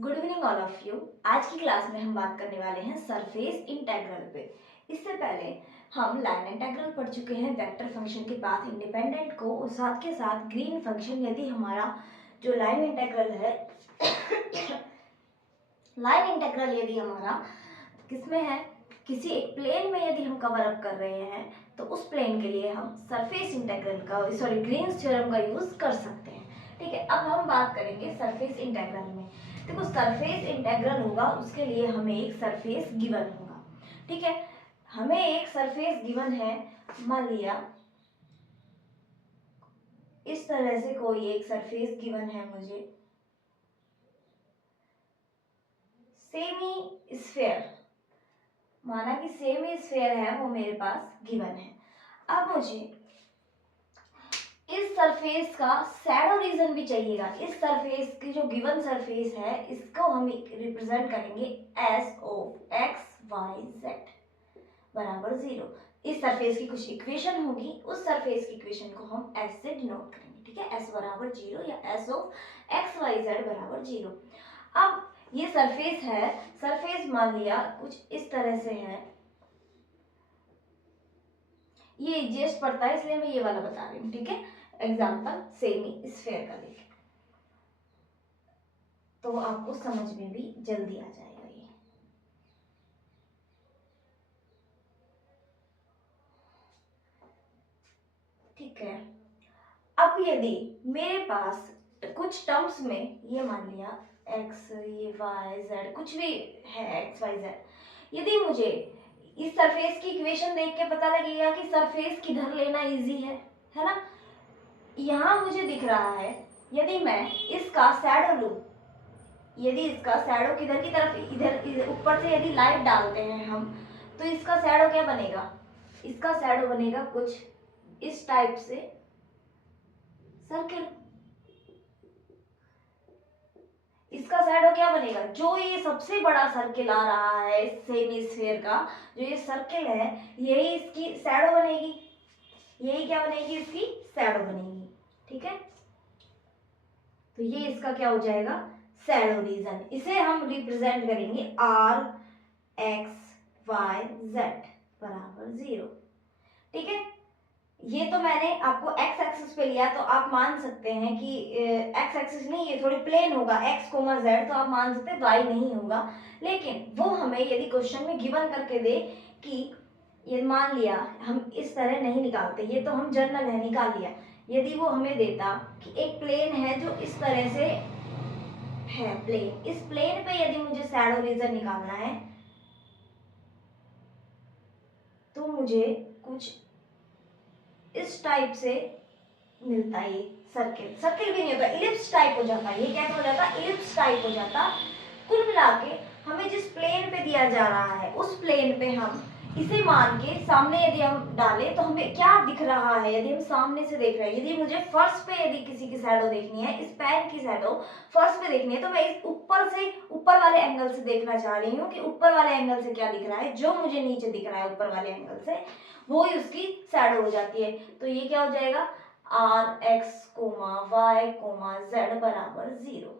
Good evening all of you. आज की class में हम बात करने वाले हैं सरफेस इंटीग्रल पे। इससे पहले हम लाइन इंटीग्रल पढ़ चुके हैं, वेक्टर फंक्शन के पाथ इंडिपेंडेंट को, और साथ के साथ ग्रीन फंक्शन। यदि हमारा जो लाइन इंटीग्रल है लाइन इंटीग्रल यदि हमारा किसमें है, किसी एक प्लेन में यदि हम कवर अप कर रहे हैं तो उस प्लेन के लिए हम सरफेस इंटीग्रल का ग्रीन्स थ्योरम का यूज कर सकते हैं। ठीक है, अब हम बात करेंगे सरफेस इंटीग्रल में। देखो, सरफेस इंटीग्रल होगा, उसके लिए हमें एक सरफेस गिवन होगा। ठीक है, हमें एक सरफेस गिवन है, मान लिया इस तरह से कोई एक सरफेस गिवन है मुझे, सेमी स्फेयर, माना कि सेमी स्फेयर है वो मेरे पास गिवन है। अब मुझे इस सरफेस का शैडो रीजन भी चाहिएगा। इस सरफेस की जो गिवन सरफेस है इसको हम रिप्रेजेंट करेंगे S of X Y Z बराबर 0। इस सरफेस की कुछ इक्वेशन होगी, उस सरफेस की इक्वेशन को हम एस से डिनोट करेंगे। ठीक है, एस बराबर 0 या S of X Y Z बराबर 0। अब ये सरफेस है, सरफेस मान लिया कुछ इस तरह से है, ये इजिएस्ट पड़ता है इसलिए मैं ये वाला बता रही हूँ। ठीक है, एग्जाम्पल सेमी स्फेयर का लेके, तो आपको समझ में भी जल्दी आ जाएगा ये। ठीक है, अब यदि मेरे पास कुछ टर्म्स में ये मान लिया एक्स, ये वाई जेड, कुछ भी है एक्स वाई जेड, यदि मुझे इस सरफेस की इक्वेशन देख के पता लगेगा कि सरफेस किधर लेना इजी है ना। यहाँ मुझे दिख रहा है, यदि मैं इसका शैडो लूं, यदि इसका शैडो किधर की तरफ, इधर ऊपर से यदि लाइट डालते हैं हम, तो इसका शैडो क्या बनेगा, इसका शैडो बनेगा कुछ इस टाइप से सर्किल। इसका शैडो क्या बनेगा, जो ये सबसे बड़ा सर्किल आ रहा है सेमी स्फीयर का, जो ये सर्किल है, यही इसकी शैडो बनेगी, यही क्या बनेगी, इसकी शैडो बनेगी। ठीक है, तो ये इसका क्या हो जाएगा, शैडो रीजन। इसे हम रिप्रेजेंट करेंगे आर एक्स वाई जेड बराबर 0। ठीक है, ये तो मैंने आपको एक्स एक्सिस पे लिया, तो आप मान सकते हैं कि एक्स एक्सिस नहीं, ये थोड़ी प्लेन होगा एक्स कोमा जेड, तो आप मान सकते हैं वाई नहीं होगा। लेकिन वो हमें यदि क्वेश्चन में गिवन करके दे कि ये मान लिया, हम इस तरह नहीं निकालते, ये तो हम जनरल है निकाल लिया। यदि वो हमें देता कि एक प्लेन है जो इस तरह से है प्लेन, इस प्लेन पे यदि मुझे शैडो रीजन निकालना है तो मुझे कुछ इस टाइप से मिलता है। ये सर्किल, सर्किल भी नहीं होता, इलिप्स टाइप हो जाता है। ये कैसा हो जाता, इलिप्स टाइप हो जाता। कुल मिला के हमें जिस प्लेन पे दिया जा रहा है उस प्लेन पे हम इसे मान के सामने यदि हम डालें तो हमें क्या दिख रहा है, यदि हम सामने से देख रहे हैं, यदि मुझे फर्श पे यदि किसी की शैडो देखनी है, इस पैन की शैडो फर्श पे देखनी है, तो मैं इस ऊपर से, ऊपर वाले एंगल से देखना चाह रही हूँ कि ऊपर वाले एंगल से क्या दिख रहा है। जो मुझे नीचे दिख रहा है ऊपर वाले एंगल से, वो ही उसकी शैडो हो जाती है। तो ये क्या हो जाएगा, R X comma Y comma Z बराबर 0।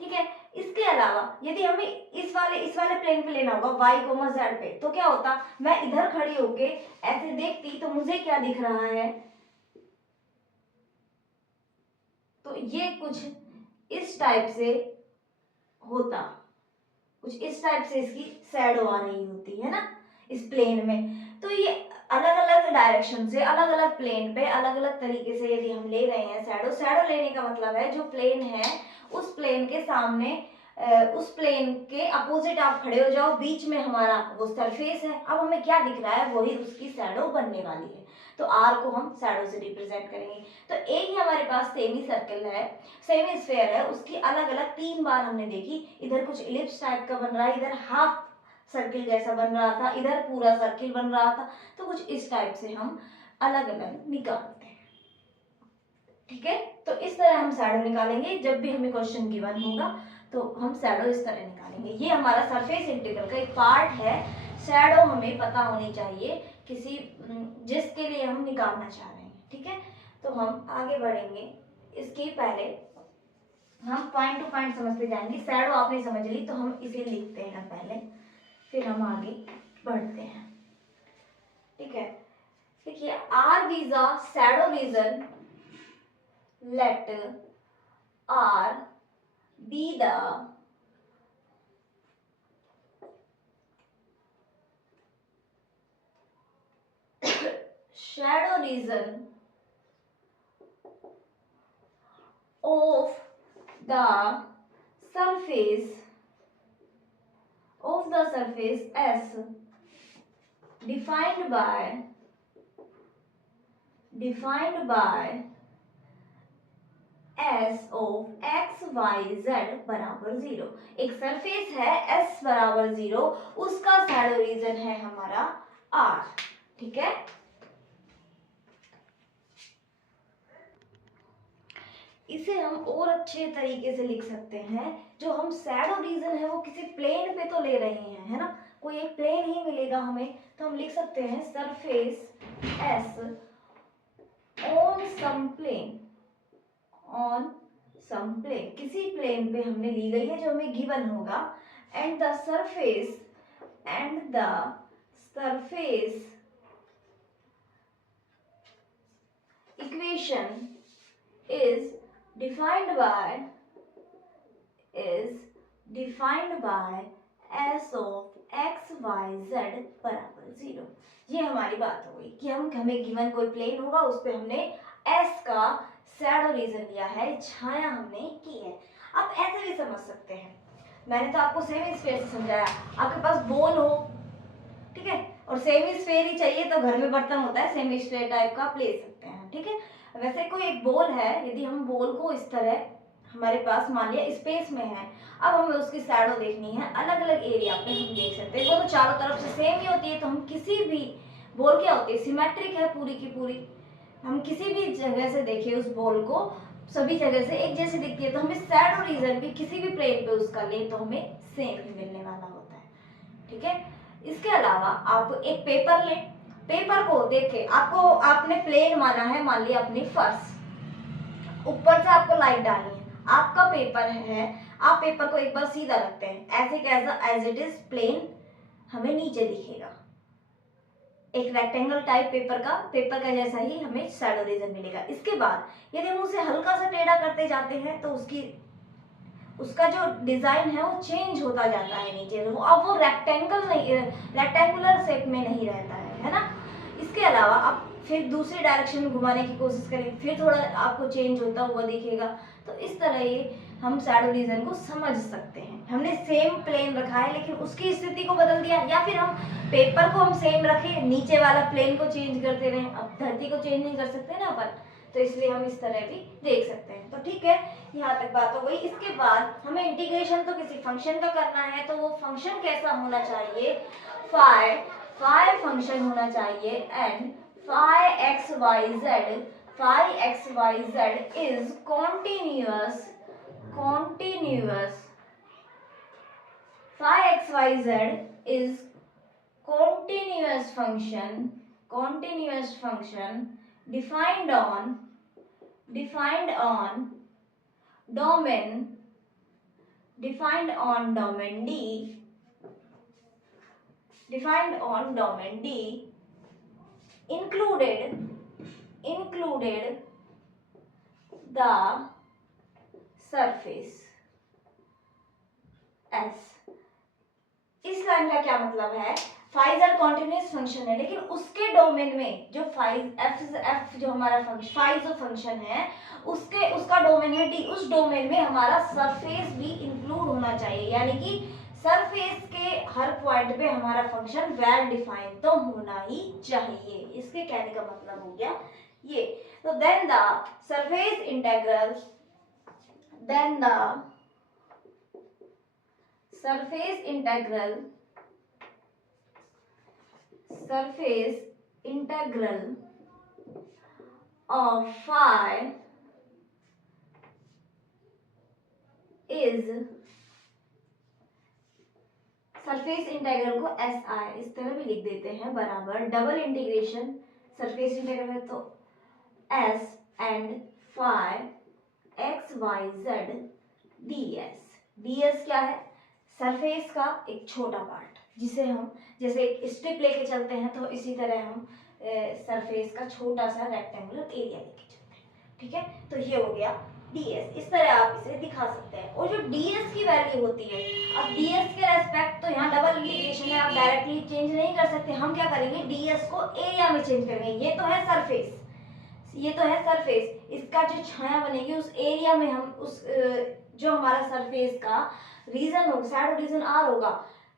ठीक है, इसके अलावा यदि हमें इस वाले प्लेन पे लेना होगा वाई कोमा जेड पे, तो क्या होता, मैं इधर खड़ी होके ऐसे देखती तो मुझे क्या दिख रहा है, तो ये कुछ इस टाइप से होता, कुछ इस टाइप से इसकी शैडो आ रही होती है ना इस प्लेन में। तो ये अलग अलग डायरेक्शन से, अलग अलग प्लेन पे अलग अलग तरीके से यदि हम ले रहे हैं शैडो, शैडो लेने का मतलब है जो प्लेन है उस प्लेन के सामने, उस प्लेन के अपोजिट आप खड़े हो जाओ, बीच में हमारा वो सरफेस है, अब हमें क्या दिख रहा है, वही उसकी शैडो बनने वाली है। तो आर को हम शैडो से रिप्रेजेंट करेंगे। तो एक ही हमारे पास सेमी सर्कल है, सेमी स्फेयर है, उसकी अलग अलग 3 बार हमने देखी। इधर कुछ इलिप्स टाइप का बन रहा है, इधर हाफ सर्किल जैसा बन रहा था, इधर पूरा सर्किल बन रहा था, तो कुछ इस टाइप से हम अलग अलग निकालते हैं। ठीक है, तो इस तरह हम शैडो निकालेंगे। जब भी हमें क्वेश्चन गिवन होगा तो हम शैडो इस तरह निकालेंगे। ये हमारा सरफेस इंटीग्रल का एक पार्ट है। शैडो हमें पता होनी चाहिए किसी जिसके लिए हम निकालना चाह रहे हैं। ठीक है, तो हम आगे बढ़ेंगे। इसके पहले हम पॉइंट टू पॉइंट समझते जाएंगे। शैडो आपने समझ ली तो हम इसे लिखते हैं पहले, फिर हम आगे बढ़ते हैं। ठीक है, देखिए are these are shadow region, let R be the shadow region of the surface S defined by S of x y z बराबर 0। एक सरफेस है S बराबर 0, उसका शैडो रीजन है हमारा R। ठीक है, इसे हम और अच्छे तरीके से लिख सकते हैं। जो हम शैडो रीजन है वो किसी प्लेन पे तो ले रहे हैं, है ना, कोई एक प्लेन ही मिलेगा हमें, तो हम लिख सकते हैं surface S on some plane, किसी प्लेन पे हमने ली गई है जो हमें गिवन होगा, and the surface equation is defined by S of x y z बराबर 0। ये हमारी बात हो गई कि हमें गिवन कोई प्लेन होगा, उस पे हमने S का शैडो रीजन लिया है, छाया हमने की है। अब ऐसे भी समझ सकते हैं, मैंने तो आपको सेमी स्फीयर से समझाया। आपके पास बॉल हो, ठीक है, और सेमी स्फीयर ही चाहिए तो घर में बर्तन होता है सेमी स्फीयर टाइप का, आप ले सकते हैं। ठीक है, वैसे कोई एक बॉल है, यदि हम बॉल को इस तरह हमारे पास मान लिया स्पेस में है, अब हमें उसकी शैडो देखनी है अलग अलग एरिया पे, हम देख सकते हैं वो तो चारों तरफ से सेम ही होती है, तो हम किसी भी बॉल क्या होती है सिमेट्रिक है पूरी की पूरी, हम किसी भी जगह से देखें उस बॉल को सभी जगह से एक जैसे दिखती है, तो हमें शैडो रीजन भी किसी भी प्लेन पे उसका ले तो हमें सेम ही मिलने वाला होता है। ठीक है, इसके अलावा आप एक पेपर लें, पेपर को देखें, आपने प्लेन माना है, मान लिया अपनी फर्श, ऊपर से आपको लाइट डालनी है, आपका पेपर है, आप पेपर को एक बार सीधा रखते हैं, ऐसे एज इट इज प्लेन हमें नीचे दिखेगा, एक रेक्टेंगल टाइप पेपर का जैसा ही हमें शैडो रीजन मिलेगा। इसके बाद यदि हम उसे हल्का सा टेढ़ा करते जाते हैं तो उसका जो डिजाइन है वो चेंज होता जाता है नीचे, अब वो रेक्टेंगुलर शेप में नहीं रहता है ना। इसके अलावा आप फिर दूसरी डायरेक्शन में घुमाने की कोशिश करें, फिर थोड़ा आपको चेंज होता हुआ दिखेगा। तो इस तरह ये हम शैडो रीजन को समझ सकते हैं। हमने सेम प्लेन रखा है लेकिन उसकी स्थिति को बदल दिया, या फिर हम पेपर को हम सेम रखें, नीचे वाला प्लेन को चेंज करते रहें। अब धरती को चेंज नहीं कर सकते ना अपन, तो इसलिए हम इस तरह भी देख सकते हैं। तो ठीक है, यहाँ तक बात हो गई। इसके बाद हमें इंटीग्रेशन तो किसी फंक्शन का करना है, तो वो फंक्शन कैसा होना चाहिए, फाई फंक्शन होना चाहिए, and phi X Y Z is continuous phi xyz is continuous function defined on domain D included the surface S। इस लाइन का क्या मतलब है, फाइज कॉन्टिन्यूस फंक्शन है, लेकिन उसके डोमेन में जो एफ जो हमारा फंक्शन फाइज जो फंक्शन है उसका डोमेन है डी, उस डोमेन में हमारा सरफेस भी इंक्लूड होना चाहिए, यानी कि सरफेस के हर पॉइंट पे हमारा फंक्शन वेल डिफाइंड तो होना ही चाहिए। इसके कहने का मतलब हो गया ये। तो then the surface integral of phi is, surface integral को एस आई इस तरह भी लिख देते हैं, बराबर डबल इंटीग्रेशन, सरफेस इंटीग्रल है तो S and phi X Y Z ds क्या है? सरफेस का एक छोटा पार्ट, जिसे हम जैसे एक स्ट्रिप लेके चलते हैं तो इसी तरह हम सरफेस का छोटा सा रेक्टेंगुलर एरिया लेके चलते हैं, ठीक है। तो ये हो गया ds, इस तरह आप इसे दिखा सकते हैं। और जो ds की वैल्यू होती है, अब ds के रेस्पेक्ट तो यहाँ डबल इंटीग्रेशन है, आप डायरेक्टली चेंज नहीं कर सकते। हम क्या करेंगे, ds को एरिया में चेंज करेंगे। ये तो है सरफेस, ये तो है सरफेस, इसका जो छाया बनेगी उस एरिया में हम उस जो हमारा सरफेस का रीजन होगा, शैडो रीजन आर होगा,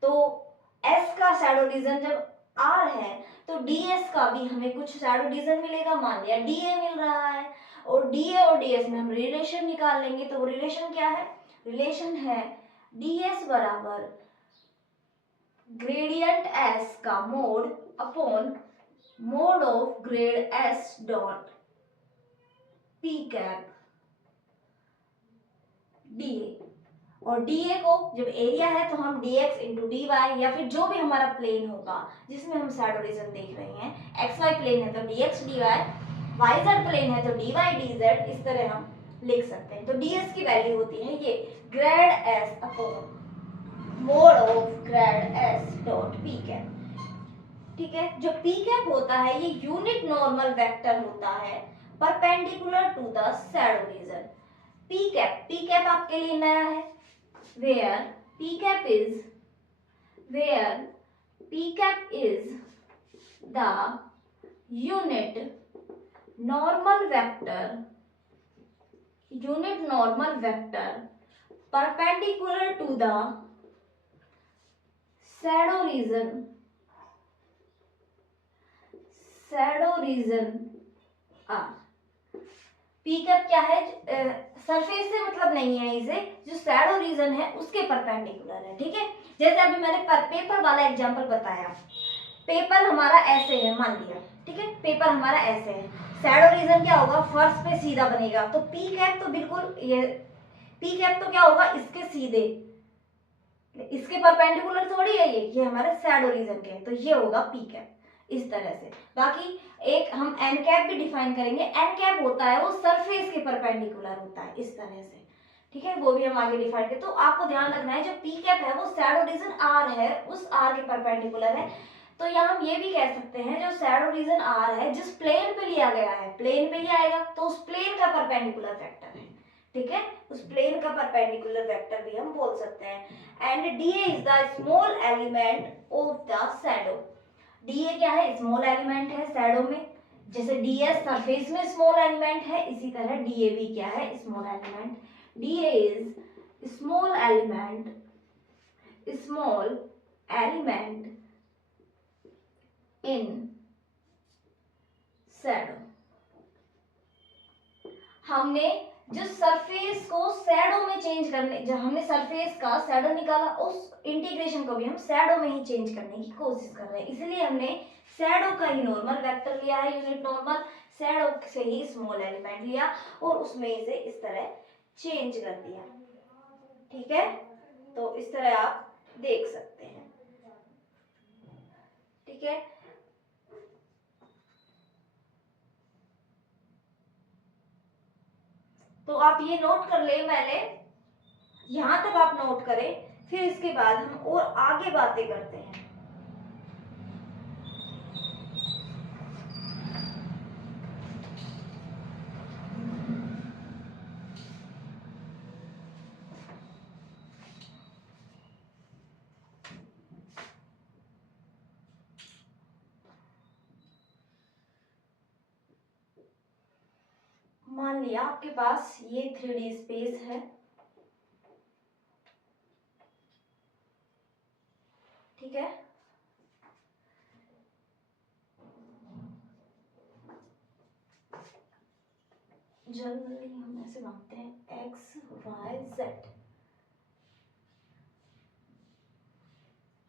तो एस का शैडो रीजन जब आर है तो ds का भी हमें कुछ शैडो रीजन मिलेगा। मान लिया da मिल रहा है, और da और ds में हम रिलेशन निकाल लेंगे। तो वो रिलेशन क्या है? रिलेशन है ds बराबर ग्रेडियंट s का mod upon mode of grade s dot P cap dA। और dA को जब एरिया है तो हम dx इंटू dy, या फिर जो भी हमारा प्लेन होगा जिसमें हम शैडो रीजन देख रहे हैं, xy प्लेन है तो dx dy, yz प्लेन है तो dy dz, इस तरह हम लिख सकते हैं। तो ds की वैल्यू होती है ये grade s upon mode of grade s dot P cap, ठीक है। जो पी कैप होता है ये यूनिट नॉर्मल वेक्टर होता है perpendicular to the shadow region. P cap आपके लिए नया है, where p cap is the unit normal vector perpendicular to the shadow region R। P cap क्या है? सरफेस से मतलब नहीं है, इसे जो शैडो रीजन है उसके परपेंडिकुलर है, ठीक है। जैसे अभी मैंने पेपर वाला एग्जांपल बताया, पेपर हमारा ऐसे है मान लिया, ठीक है, पेपर हमारा ऐसे है, शैडो रीजन क्या होगा? फर्श पे सीधा बनेगा। तो पी कैप तो बिल्कुल ये पी कैप तो क्या होगा? इसके सीधे, इसके परपेंडिकुलर थोड़ी है ये हमारे शैडो रीजन के, तो ये होगा पी कैप, इस तरह से। बाकी एक हम एन कैप भी डिफाइन करेंगे। एन कैप होता है वो सरफेस के परपेंडिकुलर होता है, इस तरह से, ठीक है, वो भी हम आगे डिफाइन करें। तो आपको ध्यान रखना है जो पी कैप है वो शैडो रीजन आर है, उस आर के परपेंडिकुलर है। तो यहाँ हम ये भी कह सकते हैं जो शैडो रीजन आर है जिस प्लेन पे लिया गया है, प्लेन पे ही आएगा, तो उस प्लेन का परपेंडिकुलर वेक्टर है, ठीक है, उस प्लेन का परपेंडिकुलर वेक्टर भी हम बोल सकते हैं। And DA is the small element of the shadow. DA क्या है? स्मॉल एलिमेंट है शैडो में, जैसे डीएस सरफेस में स्मॉल एलिमेंट है, इसी तरह डीए भी क्या है? Small element. DA is small element in Shadow. हमने जो सरफेस को शैडो में चेंज करने, जब हमने सरफेस का शैडो निकाला, उस इंटीग्रेशन को भी हम शैडो में ही चेंज करने की कोशिश कर रहे हैं, इसलिए हमने शैडो का ही नॉर्मल वेक्टर लिया है, यूनिट नॉर्मल, शैडो से ही स्मॉल एलिमेंट लिया और उसमें इसे इस तरह चेंज कर दिया, ठीक है। तो इस तरह आप देख सकते हैं, ठीक है। तो आप ये नोट कर ले, पहले यहां तक आप नोट करें, फिर इसके बाद हम और आगे बातें करते हैं। मान लिया आपके पास ये 3D स्पेस है, ठीक है। जनरली हम ऐसे मानते हैं एक्स वाई जेड।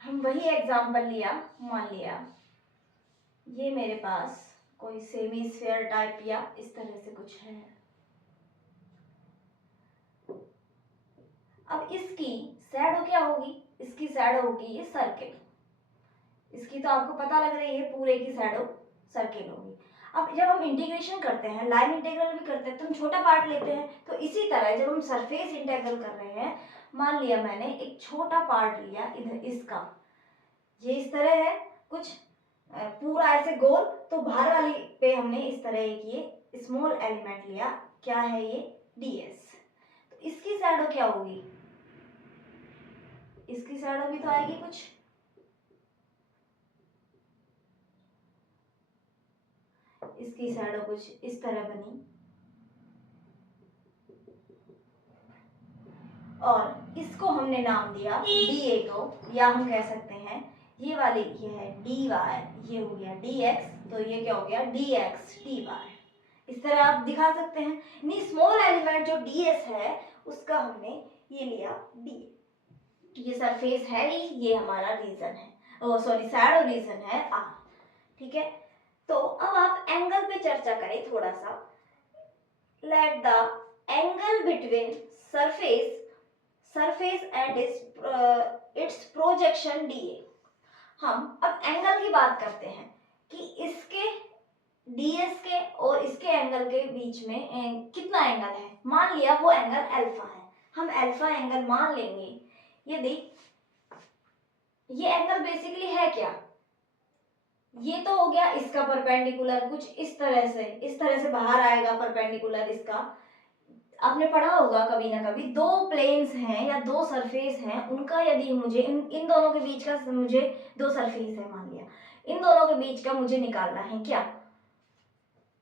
हम वही एग्जांपल लिया, मान लिया ये मेरे पास कोई सेमी स्फीयर टाइप या इस तरह से कुछ है। अब इसकी शैडो क्या होगी? इसकी शैडो होगी ये सर्किल। इसकी तो आपको पता लग रही है, पूरे की शैडो सर्किल होगी। अब जब हम इंटीग्रेशन करते हैं, लाइन इंटीग्रल भी करते हैं, तो हम छोटा पार्ट लेते हैं। तो इसी तरह जब हम सरफेस इंटीग्रल कर रहे हैं, मान लिया मैंने एक छोटा पार्ट लिया इधर इसका, ये इस तरह है कुछ पूरा ऐसे गोल, तो बाहर वाली पे हमने इस तरह एक ये स्मॉल एलिमेंट लिया, क्या है ये, ds। तो इसकी शैडो क्या होगी, इसकी शैडो भी तो आएगी कुछ, इसकी शैडो कुछ इस तरह बनी, और इसको हमने नाम दिया dA को, या हम कह सकते हैं ये वाली ये है dy, ये हो गया dx, तो ये क्या हो गया dx dy। इस तरह आप दिखा सकते हैं। यानी स्मॉल एलिमेंट जो ds है उसका हमने ये लिया d। ये सरफेस है ही, ये हमारा रीजन है, सॉरी शैडो रीजन है r। ठीक है, तो अब आप एंगल पे चर्चा करें थोड़ा सा। Let the angle between surface and it's projection dA। हम अब एंगल की बात करते हैं कि इसके ds के और इसके एंगल के बीच में कितना एंगल है। मान लिया वो एंगल अल्फा है, हम अल्फा एंगल मान लेंगे। यदि ये एंगल बेसिकली है क्या, ये तो हो गया इसका परपेंडिकुलर, कुछ इस तरह से बाहर आएगा परपेंडिकुलर इसका। आपने पढ़ा होगा कभी ना कभी, दो प्लेन्स हैं या दो सरफेस हैं, उनका यदि मुझे इन दोनों के बीच का, मुझे दो सरफेस है मान लिया, इन दोनों के बीच का मुझे निकालना है क्या,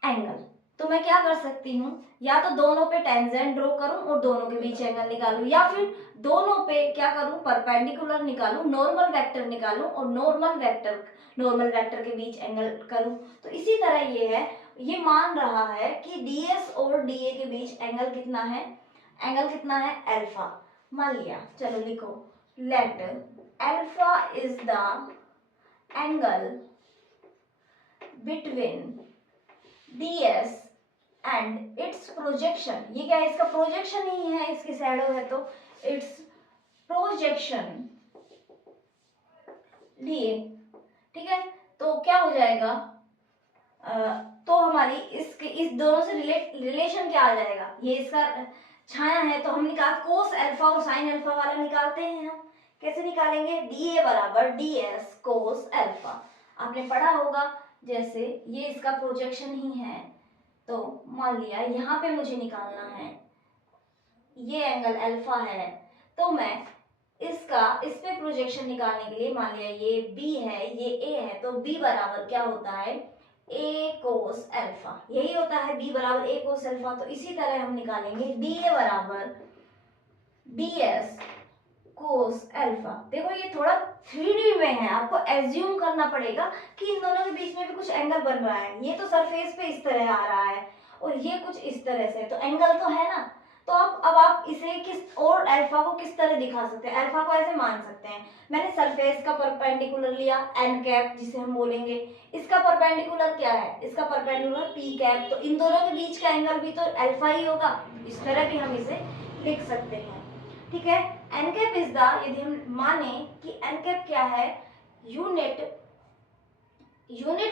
एंगल। तो मैं क्या कर सकती हूँ, या तो दोनों पे टेंजेंट ड्रॉ करूं और दोनों के बीच एंगल निकालूं, या फिर दोनों पे क्या करूं, परपेंडिकुलर निकालूं, नॉर्मल वेक्टर निकालूं और नॉर्मल वेक्टर के बीच एंगल करूं। तो इसी तरह ये है, ये मान रहा है कि ds और dA के बीच एंगल कितना है, अल्फा। मान लिया, चलो लिखो, let alpha is the angle between ds and it's projection. ये क्या है, इसका प्रोजेक्शन ही है, इसकी शैडो है, तो इट्स प्रोजेक्शन dA। ठीक है, तो क्या हो जाएगा, तो हमारी इस दोनों से रिलेशन क्या आ जाएगा, ये इसका छाया है, तो हम निकाल कोस अल्फा और साइन अल्फा वाला निकालते हैं। हम कैसे निकालेंगे, dA बराबर ds कोस अल्फा। आपने पढ़ा होगा, जैसे ये इसका प्रोजेक्शन ही है, तो मान लिया यहाँ पे मुझे निकालना है, ये एंगल अल्फा है, तो मैं इस पे प्रोजेक्शन निकालने के लिए, मान लिया ये b है, ये a है, तो b बराबर क्या होता है, a कोस अल्फा। यही होता है b बराबर a कोस अल्फा। तो इसी तरह हम निकालेंगे dA बराबर ds कोस अल्फा। देखो ये थोड़ा 3D में है, आपको एज्यूम करना पड़ेगा कि इन दोनों के बीच में भी कुछ एंगल बन रहा है। ये तो सरफेस पे इस तरह आ रहा है और ये कुछ इस तरह से, तो एंगल तो है ना। तो अब आप इसे किस और अल्फा को किस तरह दिखा सकते हैं, अल्फा को ऐसे मान सकते हैं, मैंने सरफेस का परपेंडिकुलर लिया n कैप जिसे हम बोलेंगे, इसका परपेंडिकुलर क्या है, इसका परपेंडिकुलर p कैप, तो इन दोनों के बीच का एंगल भी तो अल्फा ही होगा। इस तरह भी हम इसे लिख सकते हैं। ठीक है, n कैप इज द, यदि हम माने कि n कैप क्या है, unit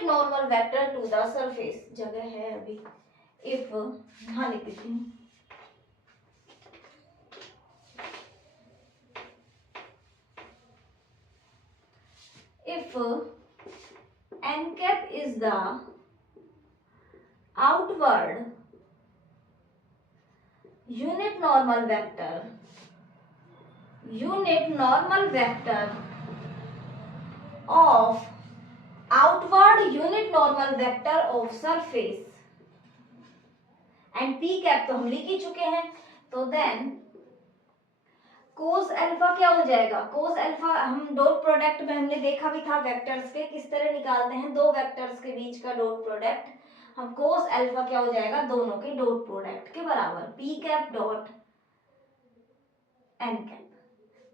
normal vector to the surface, जगह है अभी, इफ हाँ लिख देती हूँ, if n cap is the outward unit normal vector of outward unit normal vector of surface and p cap तो हम लिख ही चुके हैं, तो देन कोस अल्फा क्या हो जाएगा, कोस अल्फा हम डॉट प्रोडक्ट में हमने देखा भी था वेक्टर्स के किस तरह निकालते हैं, दो वेक्टर्स के बीच का डॉट प्रोडक्ट, हम कोस अल्फा क्या हो जाएगा, दोनों के डॉट प्रोडक्ट के बराबर, P cap dot N cap.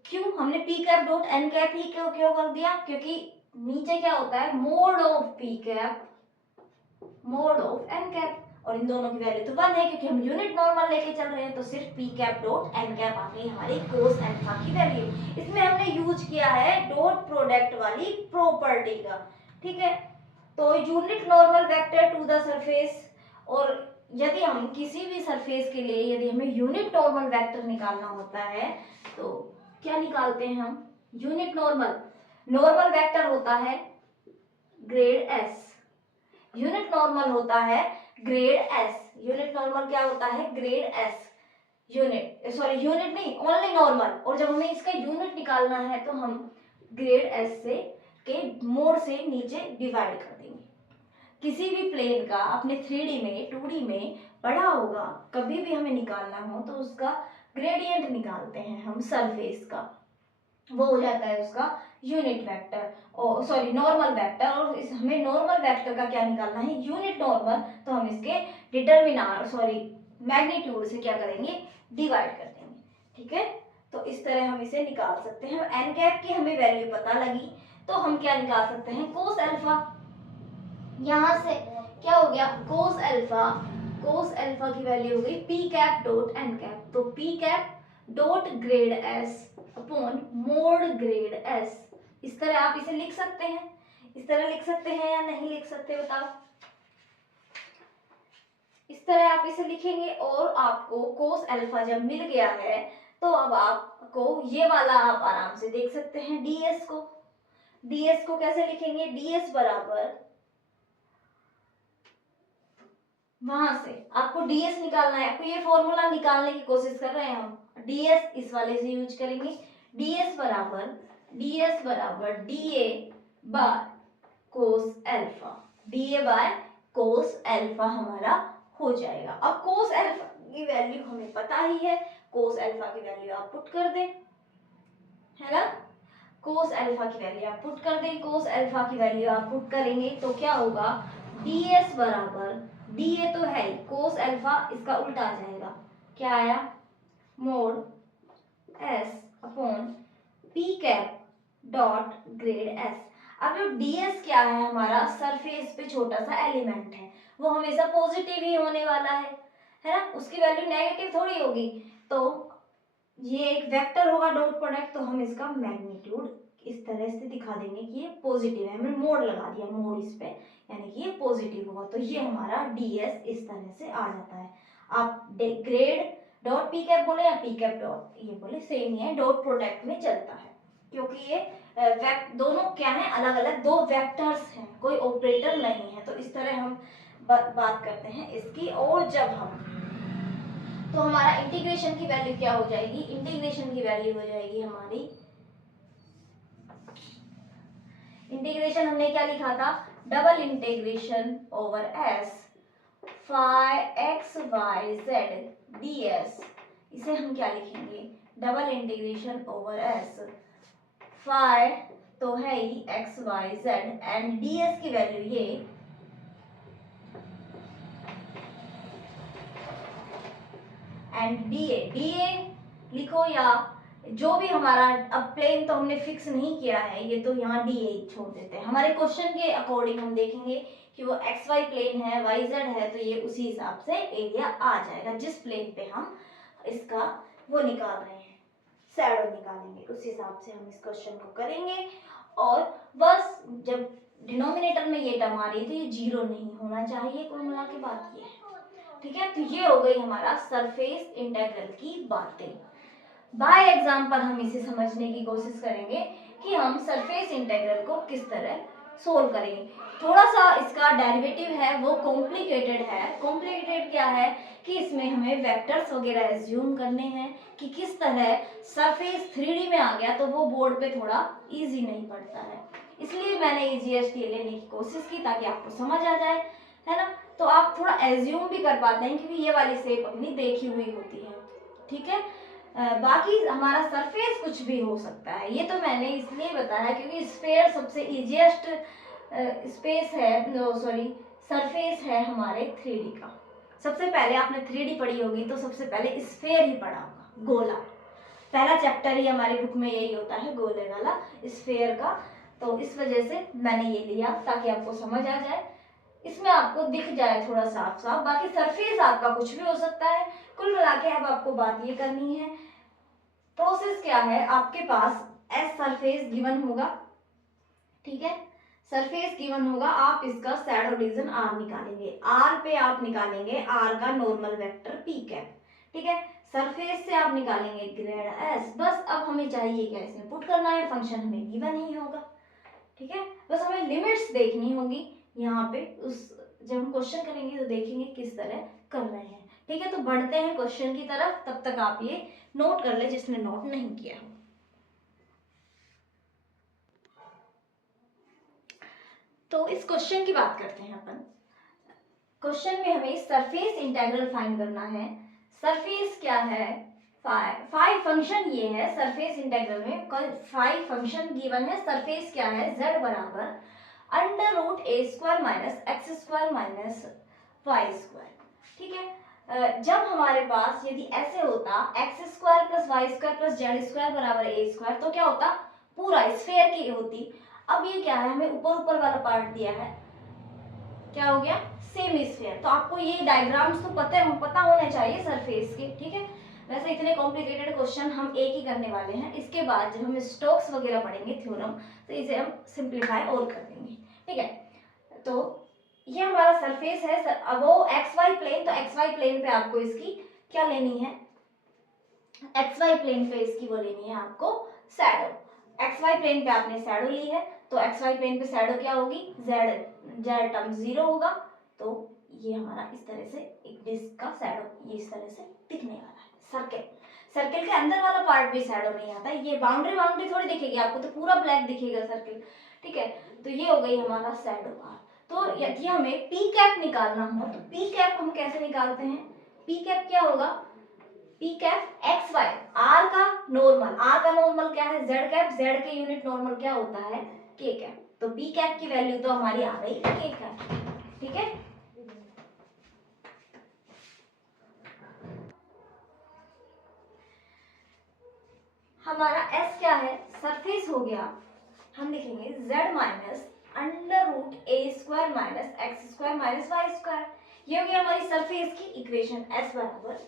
क्यों हमने P cap dot N cap ही क्यों कर दिया, क्योंकि नीचे क्या होता है, mod of P cap mod of N cap, और इन दोनों की वैल्यू तो 1 है क्योंकि हम यूनिट नॉर्मल लेके चल रहे हैं, तो सिर्फ P cap dot N cap आ गई हमारी कोस अल्फा की वैल्यू। इसमें हमने यूज किया है डॉट प्रोडक्ट वाली प्रॉपर्टी का। ठीक है, तो unit normal vector to the surface, और यदि हम किसी भी सरफेस के लिए यदि हमें यूनिट नॉर्मल वेक्टर निकालना होता है तो क्या निकालते हैं हम? यूनिट नॉर्मल, नॉर्मल वेक्टर होता है ग्रेड एस, यूनिट नॉर्मल होता है ग्रेड एस, यूनिट नॉर्मल क्या होता है? Grade S, unit sorry unit नहीं, ओनली नॉर्मल, और जब हमें इसका यूनिट निकालना है तो हम ग्रेड एस से के मोड से नीचे डिवाइड कर देंगे। किसी भी प्लेन का आपने 3D में 2D में पढ़ा होगा, कभी भी हमें निकालना हो तो उसका ग्रेडियंट निकालते हैं हम सरफेस का, वो हो जाता है उसका यूनिट वेक्टर, और सॉरी नॉर्मल वेक्टर, और इस हमें नॉर्मल वेक्टर का क्या निकालना है? यूनिट नॉर्मल, तो हम इसके डिटरमिनर सॉरी मैग्नीट्यूड से क्या करेंगे? डिवाइड कर देंगे। ठीक है, तो इस तरह हम इसे निकाल सकते हैं। एन कैप की हमें वैल्यू पता लगी तो हम क्या निकाल सकते हैं? कोस अल्फा, यहां से क्या हो गया? कोस अल्फा, कोस अल्फा की वैल्यू हो गई P cap dot N cap, तो P cap dot grad S upon mod grad S, इस तरह आप इसे लिख सकते हैं। इस तरह लिख सकते हैं या नहीं लिख सकते बताओ? इस तरह आप इसे लिखेंगे, और आपको कोस अल्फा जब मिल गया है तो अब आपको ये वाला आप आराम से देख सकते हैं डीएस को। डीएस को कैसे लिखेंगे? डीएस बराबर, वहां से आपको डीएस निकालना है, आपको ये फॉर्मूला निकालने की कोशिश कर रहे हैं हम, डीएस इस वाले से यूज करेंगे। डीएस बराबर DA by cos alpha, DA by cos alpha हमारा हो जाएगा। अब कोस अल्फा की वैल्यू हमें पता ही है, कोस अल्फा की वैल्यू आप पुट कर दें, है ना? कोस अल्फा की वैल्यू आप पुट कर दें, कोस अल्फा की वैल्यू आप पुट करेंगे तो क्या होगा? ds बराबर, da तो है ही, कोस अल्फा इसका उल्टा आ जाएगा, क्या आया? Mode s upon p cap dot grade s। अब जो ds क्या है? हमारा सरफेस पे छोटा सा एलिमेंट है, वो हमेशा पॉजिटिव ही होने वाला है ना? उसकी वैल्यू नेगेटिव थोड़ी होगी, तो ये एक वेक्टर होगा डॉट प्रोडक्ट, तो हम इसका मैग्नीट्यूड इस तरह से दिखा देंगे कि ये पॉजिटिव है, हमने मोड लगा दिया, मोड इस पे, यानी कि ये पॉजिटिव होगा, तो ये हमारा ds इस तरह से आ जाता है। आप ग्रेड डॉट पी कैप बोले या पी कैप डॉट ये बोले, सेम ही है, डॉट प्रोडक्ट में चलता है, क्योंकि ये दोनों क्या है? अलग अलग दो वेक्टर्स हैं, कोई ऑपरेटर नहीं है, तो इस तरह हम बात करते हैं इसकी। और जब हम, तो हमारा इंटीग्रेशन की वैल्यू क्या हो जाएगी? इंटीग्रेशन की वैल्यू हो जाएगी हमारी, इंटीग्रेशन हमने क्या लिखा था? Double integration over S phi X Y Z D S, इसे हम क्या लिखेंगे? Double integration over S phi तो है ही X Y Z and D S की वैल्यू ये एंड डी ए लिखो, या जो भी हमारा, अब प्लेन तो हमने फिक्स नहीं किया है, ये तो यहाँ डी ए छोड़ देते हैं, हमारे क्वेश्चन के अकॉर्डिंग हम देखेंगे कि वो एक्स वाई प्लेन है, वाई जेड है, तो ये उसी हिसाब से एरिया आ जाएगा जिस प्लेन पे हम इसका वो निकाल रहे हैं, शैडो निकालेंगे, उस हिसाब से हम इस क्वेश्चन को करेंगे। और बस जब डिनोमिनेटर में ये टर्म आ रही है तो ये जीरो नहीं होना चाहिए, कुल मिला के बात ये है। ठीक है, तो ये हो गई हमारा सरफेस इंटीग्रल की बातें। बाय एग्जांपल हम इसे समझने की कोशिश करेंगे कि हम सरफेस इंटीग्रल को किस तरह सोल्व करेंगे। थोड़ा सा इसका डेरिवेटिव है वो कॉम्प्लिकेटेड है। कॉम्प्लिकेटेड क्या है कि इसमें हमें वेक्टर्स वगैरह एज्यूम करने हैं कि किस तरह सरफेस 3D में आ गया तो वो बोर्ड पे थोड़ा इजी नहीं पड़ता है, इसलिए मैंने EGST लेने की कोशिश की ताकि आपको समझ आ जाए, है ना? तो आप थोड़ा एज्यूम भी कर पाते हैं क्योंकि ये वाली शेप अपनी देखी हुई होती है। ठीक है, बाकी हमारा सरफेस कुछ भी हो सकता है, ये तो मैंने इसलिए बताया क्योंकि स्फेयर सबसे इजीएस्ट स्पेस है, सॉरी सरफेस है हमारे 3D का। सबसे पहले आपने 3D पढ़ी होगी तो सबसे पहले स्फेयर ही पढ़ा होगा, गोला, पहला चैप्टर ही हमारी बुक में यही होता है, गोले वाला स्फेयर का, तो इस वजह से मैंने ये लिया ताकि आपको समझ आ जाए, इसमें आपको दिख जाए थोड़ा साफ साफ। बाकी सरफेस आपका कुछ भी हो सकता है। कुल मिला के अब आपको बात ये करनी है, प्रोसेस क्या है, आपके पास एस सरफेस गिवन होगा, ठीक है, सरफेस गिवन होगा, आप इसका शैडो रीजन आर निकालेंगे। आर पे आप निकालेंगे आर का नॉर्मल वेक्टर पी कैप, ठीक है। सरफेस से आप निकालेंगे ग्रेड एस। बस अब हमें चाहिए क्या, इसमें पुट करना है, फंक्शन हमें गिवन ही होगा, ठीक है। बस हमें लिमिट्स देखनी होगी यहाँ पे, उस जब हम क्वेश्चन करेंगे तो देखेंगे किस तरह कर रहे हैं, ठीक है। तो बढ़ते हैं क्वेश्चन की तरफ, तब तक आप ये नोट कर ले जिसने नोट नहीं किया हो। तो इस क्वेश्चन की बात करते हैं अपन। क्वेश्चन में हमें सरफेस इंटीग्रल फाइंड करना है। सरफेस क्या है, फाइव फंक्शन ये है सरफेस इंटीग्रल में, फाइव फंक्शन गिवन है। सरफेस क्या है, z बराबर अंडर रूट ए square minus x square minus Y square, ठीक है। जब हमारे पास यदि ऐसे होता X square plus Y square plus Z square बराबर ए स्क्वायर, तो क्या होता, पूरा स्फेयर की होती। अब ये क्या है, हमें ऊपर ऊपर वाला पार्ट दिया है, क्या हो गया, सेमी स्फीयर। तो आपको ये डायग्राम्स तो पता होने चाहिए सरफेस के, ठीक है। वैसे इतने कॉम्प्लिकेटेड क्वेश्चन हम एक ही करने वाले हैं, इसके बाद जब हम स्टोक्स वगैरह पढ़ेंगे थ्योरम, तो इसे हम सिंप्लीफाई और कर देंगे, ठीक है। तो ये हमारा सरफेस है। अब वो एक्स वाई प्लेन, तो एक्स वाई प्लेन पे आपको इसकी क्या लेनी है, एक्स वाई प्लेन पे इसकी वो लेनी है आपको शैडो। एक्स वाई प्लेन पे आपने शैडो ली है, तो एक्स वाई प्लेन पे शैडो क्या होगी, जेड टर्म 0 होगा। तो ये हमारा इस तरह से एक डिस्क का शैडो ये इस तरह से दिखने वाला है। सर्किल, सर्किल के अंदर वाला पार्ट भी शैडो नहीं आता, ये बाउंड्री थोड़ी दिखेगी आपको, तो पूरा ब्लैक दिखेगा सर्किल, ठीक है। तो ये हो गई हमारा शैडो आर। तो यदि हमें पी कैप निकालना हो, तो पी कैप हम कैसे निकालते हैं, पी कैप क्या होगा, P cap X Y, R का नॉर्मल क्या है, जेड कैप, जेड के यूनिट नॉर्मल क्या होता है, के कैप। तो पी कैप की वैल्यू तो हमारी आ गई के कैप, ठीक है। हमारा एस क्या है, सरफेस हो गया, हम लिखेंगे जेड माइनस अंडर रूट ए square minus x square minus Y square. ये हो गया हमारी सरफेस की इक्वेशन, एस बराबर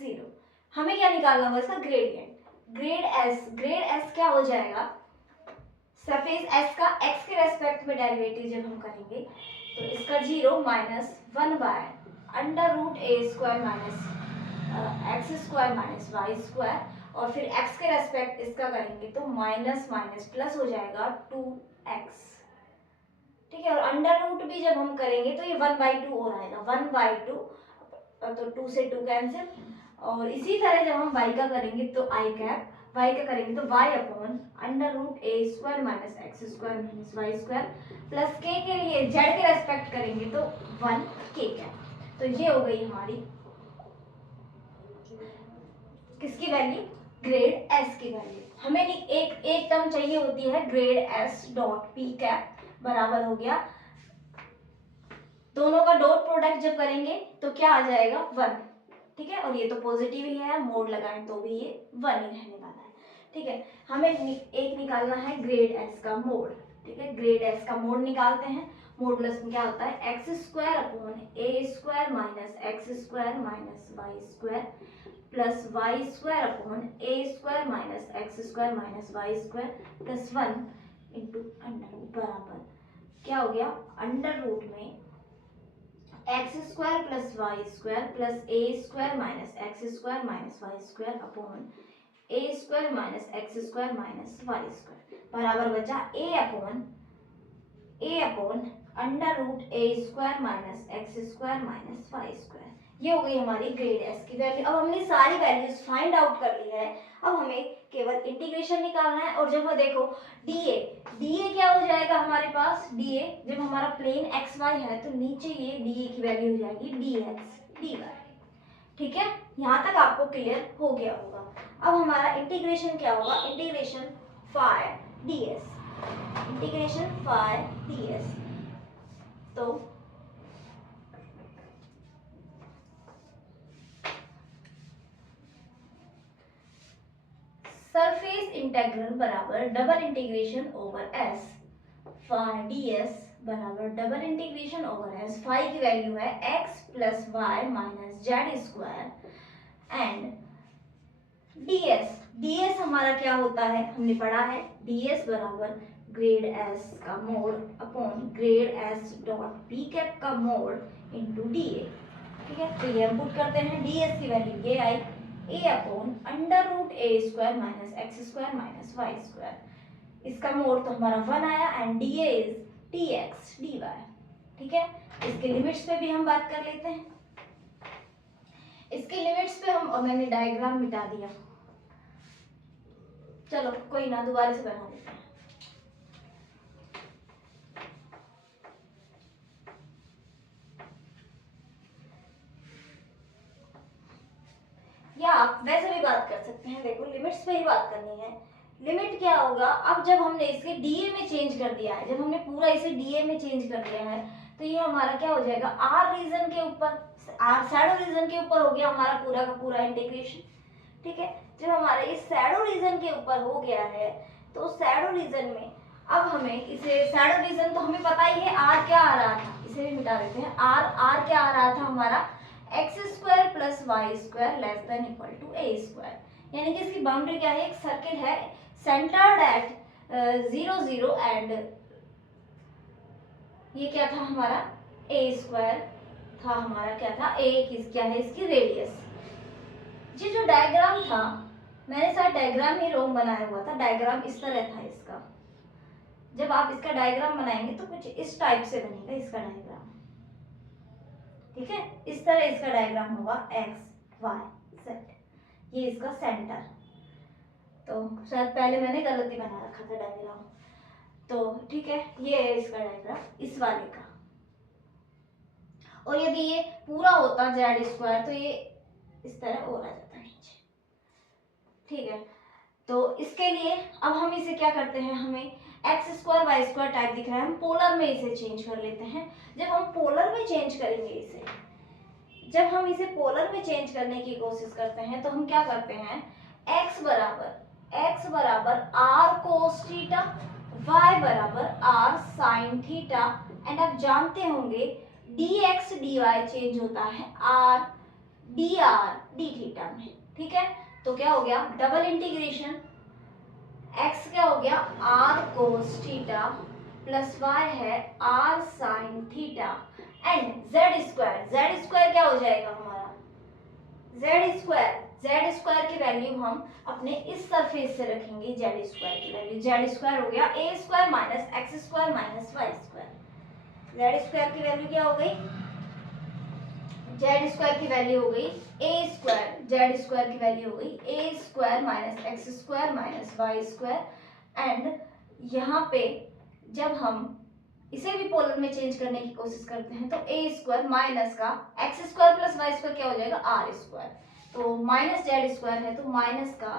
0। हमें क्या निकालना होगा, इसका ग्रेडियंट, ग्रेड एस क्या हो जाएगा, सरफेस एस का एक्स के रेस्पेक्ट में डेरिवेटिव जब हम करेंगे, तो इसका 0 minus 1 by under root A square minus x square minus Y square, और फिर x के रेस्पेक्ट इसका करेंगे तो माइनस माइनस प्लस हो जाएगा 2x, ठीक है। और अंडर रूट भी जब हम करेंगे तो ये 1/2 और आएगा, 1/2, तो 2 से 2 कैंसिल। और इसी तरह जब हम y का करेंगे तो i कैप, y का करेंगे तो y अपॉन अंडर रूट ए square minus x square minus Y square, plus k के लिए z के रेस्पेक्ट करेंगे तो 1 k कैप। तो ये हो गई हमारी किसकी वैल्यू, ग्रेड एस की वैल्यू। हमें एक टर्म चाहिए होती है grade S dot P cap, बराबर हो गया, दोनों का डॉट प्रोडक्ट जब करेंगे तो क्या आ जाएगा 1, ठीक है। और ये तो पॉजिटिव ही है, मोड लगाएं तो भी ये 1 ही रहने वाला है, ठीक है। हमें एक निकालना है ग्रेड एस का मोड, ठीक है। ग्रेड एस का मोड निकालते हैं। मॉडुलस में क्या होता है, X square upon A square minus x square minus Y square plus Y square upon A square minus x square minus Y square plus 1 into under root, बराबर क्या हो गया, अंडर रूट में X square plus Y square plus A square minus x square minus Y square upon A square minus x square minus Y square, बराबर बचा A upon under root A square minus x square minus Y square. ये हो गई हमारी grade S की value. अब हमने सारी वैल्यूज फाइंड आउट कर ली है, अब हमें केवल इंटीग्रेशन निकालना है। और जब वो देखो डीए क्या हो जाएगा हमारे पास, डीए जब हमारा प्लेन एक्स वाई है तो नीचे ये डीए की वैल्यू हो जाएगी डी एक्स डी वाई, ठीक है। यहाँ तक आपको क्लियर हो गया होगा। अब हमारा इंटीग्रेशन क्या होगा, integration phi DS, integration phi DS. तो सरफेस इंटीग्रल बराबर double integration over S phi DS बराबर double integration over S. Phi की वैल्यू है X plus Y minus Z square and DS, DS हमारा क्या होता है, हमने पढ़ा है डीएस बराबर ग्रेड एस का mod upon grad S dot B cap का मोड इंटू डी ए। ठीक है, तो ये हम पुट करते हैं, डी एस की वैल्यू ये I A upon under root A square minus x square minus Y square. इसका मोड तो हमारा 1 आया and D A is T X D Y. ठीक है, इसके लिमिट्स पे भी हम बात कर लेते हैं। इसके लिमिट्स पे हम, और मैंने डायग्राम मिटा दिया, चलो कोई ना, दोबारा से बना लेते हैं। या आप वैसे भी बात कर सकते हैं, देखो लिमिट्स पे ही बात करनी है। लिमिट क्या होगा, अब जब हमने इसके डीए में चेंज कर दिया है, जब हमने पूरा इसे डीए में चेंज कर दिया है, तो ये हमारा क्या हो जाएगा, आर रीजन के ऊपर, आर शैडो रीजन के ऊपर हो गया हमारा पूरा का पूरा इंटीग्रेशन। ठीक है, जब हमारा इस शैडो रीजन के ऊपर हो गया है, तो शैडो रीजन में अब हमें इसे, शैडो रीजन तो हमें पता ही है आर क्या आ रहा था, इसे भी मिटा देते हैं। आर क्या आ रहा था हमारा, X square plus Y square less than equal to A square, यानी कि इसकी बाउंड्री क्या है, एक सर्किल है सेंटर्ड एट 0 0 एंड ये क्या था हमारा, ए स्क्वायर था हमारा, क्या था, ए क्या है इसकी रेडियस। ये जो डायग्राम था, मैंने शायद डायग्राम ही रॉन्ग बनाया हुआ था, डायग्राम इस तरह था इसका। जब आप इसका डायग्राम बनाएंगे तो कुछ इस टाइप से बनेगा इसका डायग्राम। ठीक है, इस तरह इसका डायग्राम होगा, एक्स वाई जेड, ये इसका सेंटर। तो शायद पहले मैंने गलती बना रखा था डायग्राम, तो ठीक है, ये है इसका डायग्राम इस वाले का। और यदि ये पूरा होता जेड स्क्वायर तो ये इस तरह और आ जाता नीचे। ठीक है, तो इसके लिए अब हम इसे क्या करते हैं, हमें X square Y square type दिख रहा है, हम पोलर में इसे चेंज कर लेते हैं। जब हम पोलर में चेंज करेंगे इसे, जब हम इसे पोलर में चेंज करने की कोशिश करते हैं, तो हम क्या करते हैं, x बराबर आर कोस थीटा, y बराबर आर साइन थीटा, एंड आप जानते होंगे dx dy चेंज होता है r dr d थीटा में। ठीक है, तो क्या हो गया, डबल इंटीग्रेशन, x क्या हो गया r कोस थीटा प्लस y है r sign theta, and z square क्या हो जाएगा हमारा, z स्क्वायर की वैल्यू हम अपने इस सरफेस से रखेंगे, z स्क्वायर की वैल्यू, z स्क्वायर हो गया a square minus x square minus Y square. z square की वैल्यू क्या हो गई, z स्क्वायर की वैल्यू हो गई a स्क्वायर, z स्क्वायर की वैल्यू हो गई a square minus x square minus Y square, and यहाँ पे जब हम इसे भी पोलर में चेंज करने की कोशिश करते हैं, तो a स्क्वायर माइनस का X square plus Y square क्या हो जाएगा, आर स्क्वायर, तो माइनस जेड स्क्वायर है तो माइनस का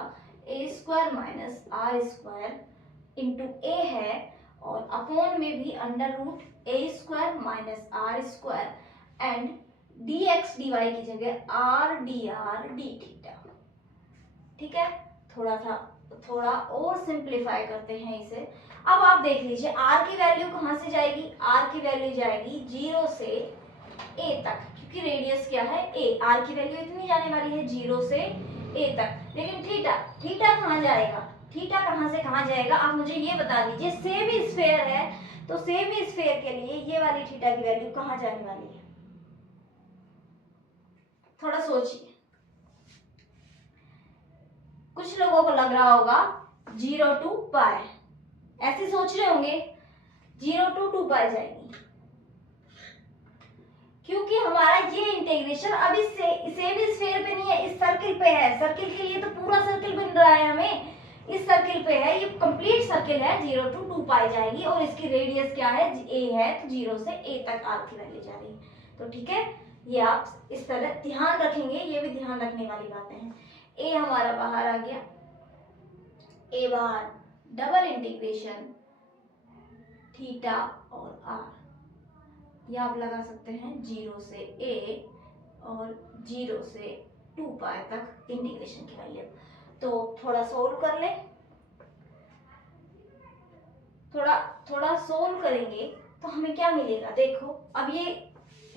a square minus are square into A है, और अपॉन में भी under root a square minus are square and dx dy की जगह r dr d थीटा। ठीक है, थोड़ा और सिंप्लीफाई करते हैं इसे। अब आप देख लीजिए r की वैल्यू कहाँ से जाएगी, r की वैल्यू जाएगी 0 से a तक, क्योंकि रेडियस क्या है a, r की वैल्यू इतनी जाने वाली है 0 से a तक। लेकिन थीटा कहाँ जाएगा, थीटा कहाँ से कहाँ जाएगा, आप मुझे ये बता दीजिए। सेम स्फेयर है तो सेम स्फेयर के लिए ये वाली थीटा की वैल्यू कहाँ जाने वाली है, थोड़ा सोचिए। कुछ लोगों को लग रहा होगा 0 to पाई, ऐसे सोच रहे होंगे 0 to 2 पाई जाएगी, क्योंकि हमारा ये इंटीग्रेशन अब इससे सेम स्फीयर पे नहीं है, इस सर्किल पे है। सर्किल के लिए तो पूरा सर्किल बन रहा है, हमें इस सर्किल पे है, ये कंप्लीट सर्किल है, 0 to 2 पाई जाएगी, और इसकी रेडियस क्या है, a है, तो 0 से a तक r की वैल्यू जा रही है। तो ठीक है, ये आप इस तरह ध्यान रखेंगे, ये भी ध्यान रखने वाली बातें हैं। a हमारा बाहर आ गया, a बाहर, डबल इंटीग्रेशन थीटा और r, ये आप लगा सकते हैं 0 से a और 0 से 2 पाई तक इंटीग्रेशन की वैल्यू। तो थोड़ा सोल्व कर ले, थोड़ा सोल्व करेंगे तो हमें क्या मिलेगा, देखो अब ये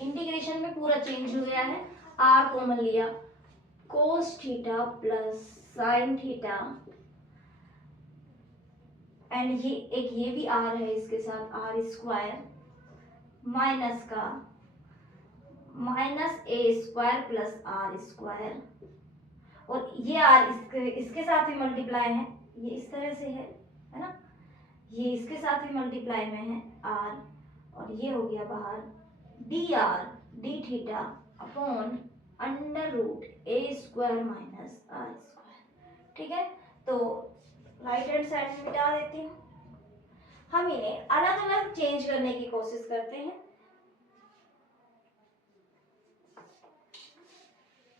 इंटीग्रेशन में पूरा चेंज हो गया है, r कॉमन लिया, cos theta plus sine theta and ये भी आर है, इसके साथ आर स्क्वायर माइनस का minus A square plus R square, और ये आर इसके साथ भी मल्टीप्लाई है, ये इस तरह से है ना, ये इसके साथ भी मल्टीप्लाई में है आर, और ये हो गया बाहर D R D theta upon under root A square minus are square. ठीक है, तो राइट हैंड साइड में मिटा देती हूँ। हम इन्हें अलग अलग चेंज करने की कोशिश करते हैं।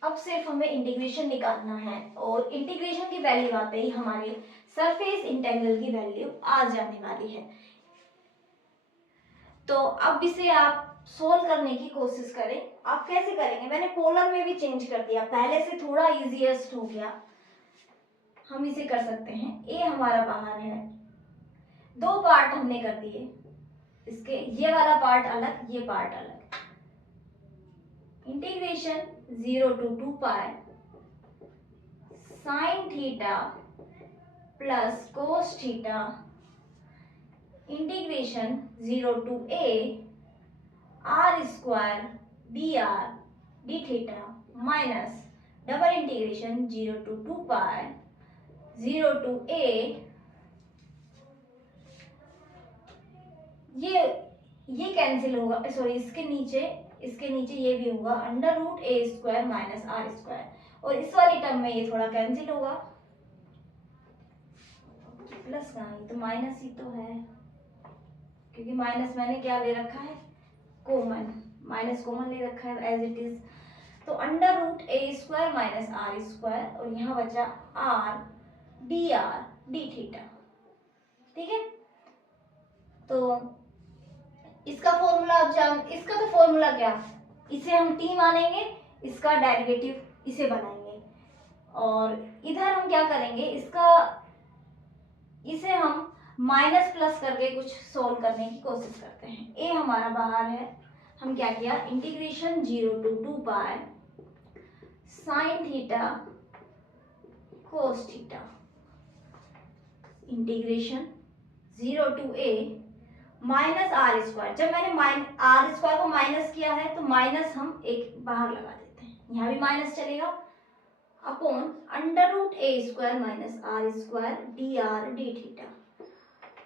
अब सिर्फ हमें इंटीग्रेशन निकालना है, और इंटीग्रेशन की वैल्यू आते ही हमारे सरफेस इंटेग्रल की वैल्यू आ जाने वाली है। तो अब इसे आप सोल्व करने की कोशिश करें। आप कैसे करेंगे, मैंने पोलर में भी चेंज कर दिया, पहले से थोड़ा इजीएस्ट हो गया। हम इसे कर सकते हैं, ए हमारा बाहर है, दो पार्ट हमने कर दिए इसके, ये वाला पार्ट अलग, ये पार्ट अलग। Integration 0 to 2 pi sine theta plus cos theta integration 0 to a R square D R D theta minus double integration 0 to 2 pi 0 to a, ये कैंसिल होगा, सॉरी इसके नीचे ये भी होगा under root A square minus are square, और इस वाली टर्म में ये थोड़ा कैंसिल होगा, प्लस का ही तो माइनस ही तो है, क्योंकि माइनस मैंने क्या ले रखा है, कॉमन, माइनस कॉमन ले रखा है एज इट इज। तो under root A square minus are square, और यहाँ बचा आर डी थीटा। ठीक है, तो इसका फॉर्मूला इसका तो फॉर्मूला क्या, इसे हम टी मानेंगे, इसका डेरिवेटिव इसे बनाएंगे, और इधर हम क्या करेंगे, इसे हम माइनस प्लस करके कुछ सोल्व करने की कोशिश करते हैं। ए हमारा बाहर है, हम क्या किया, integration 0 to 2 pi sine theta cos theta integration 0 to a minus are square. जब मैंने आर स्क्वायर को माइनस किया है तो माइनस हम एक बाहर लगा देते हैं, यहाँ भी माइनस चलेगा, upon under root A square minus are square d theta.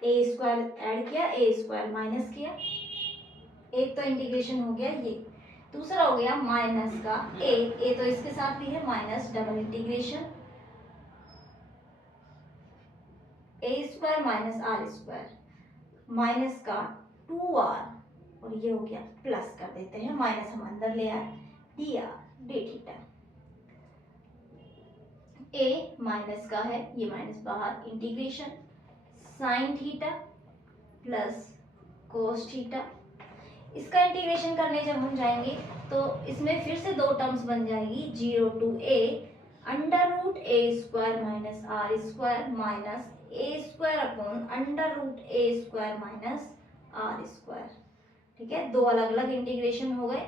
A square add किया, ए स्क्वायर माइनस किया, एक तो इंटीग्रेशन हो गया ये, दूसरा हो गया माइनस का ए तो इसके साथ भी है, minus double integration a square minus are square minus का 2r, और ये हो गया प्लस कर देते हैं, माइनस हम अंदर ले आए डी आर डी थीटा। ए माइनस का है, ये माइनस बाहर, integration sign theta plus cos theta. इसका इंटीग्रेशन करने जब हम जाएंगे तो इसमें फिर से दो टर्म्स बन जाएगी, 0 to a under root A square minus are square minus A square upon under root A square minus are square. ठीक है, दो अलग अलग इंटीग्रेशन हो गए,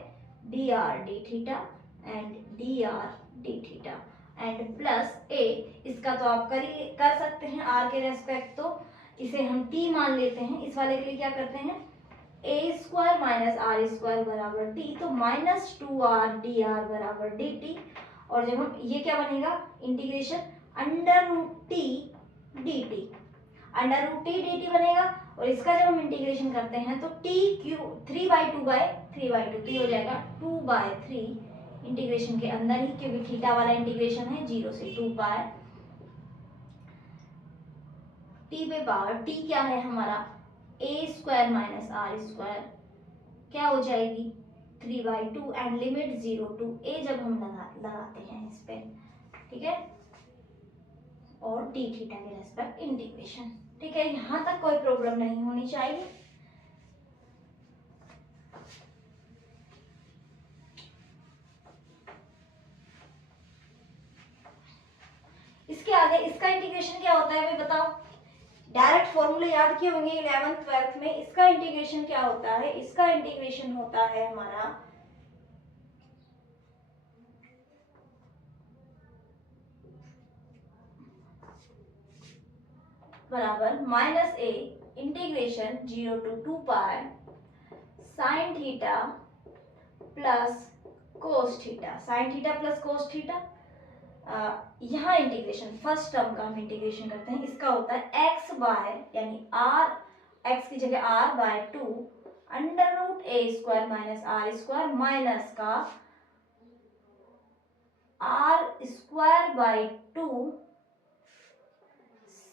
D R D theta and D R D theta and plus A. इसका तो आप कर सकते हैं आर के रेस्पेक्ट, तो इसे हम टी मान लेते हैं। इस वाले के लिए क्या करते हैं, a square minus are square बराबर टी, तो माइनस 2r डी आर बराबर डी टी, और जब हम ये क्या बनेगा, integration under root t d t, under root t d t बनेगा, और इसका जब हम इंटीग्रेशन करते हैं तो टी क्यू 3/2 टी हो जाएगा 2/3 इंटीग्रेशन के अंदर ही, क्योंकि थीटा वाला इंटीग्रेशन है 0 से 2 पाई टी पे पावर टी क्या है हमारा, ए स्क्वायर माइनस आर स्क्वायर क्या हो जाएगी 3/2 एंड लिमिट 0 to a जब हम लगाते हैं इस पे। ठीक है, और डी थीटा के रेस्पेक्ट इंटीग्रेशन। ठीक है, यहाँ तक कोई प्रॉब्लम नहीं होनी चाहिए। इसके आगे इसका इंटीग्रेशन क्या होता है भाई बताओ, डायरेक्ट फॉर्मूले याद किए होंगे 11th 12th में। इसका इंटीग्रेशन क्या होता है, इसका इंटीग्रेशन होता है हमारा बराबर minus A integration 0 to 2 pi sine theta plus cos theta, sine theta plus cos theta. यहाँ इंटीग्रेशन फर्स्ट टर्म का हम इंटीग्रेशन करते हैं, इसका होता है एक्स बाय यानी आर, एक्स की जगह R by 2 under root A square minus are square minus का R square by 2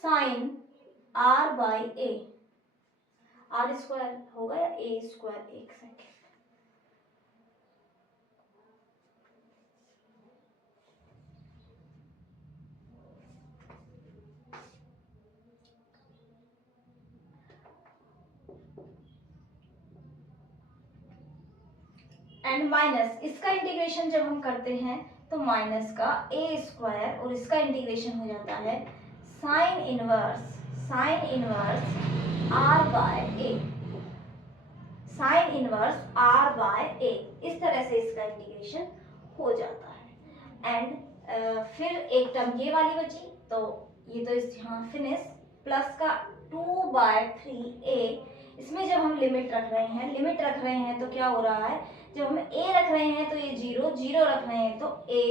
sine R by A, R square होगा या ए स्क्वायर, एक सेकेंड, एंड माइनस इसका इंटीग्रेशन जब हम करते हैं तो माइनस का ए स्क्वायर और इसका इंटीग्रेशन हो जाता है sine inverse R by A, sine inverse R by A, इस तरह से इसका इंटीग्रेशन हो जाता है। एंड फिर एक टर्म ये वाली बची, तो ये तो इस यहाँ फिनिश, प्लस का 2/3a, इसमें जब हम लिमिट रख रहे हैं तो क्या हो रहा है, जब हम a रख रहे हैं तो ये 0 रख रहे हैं तो a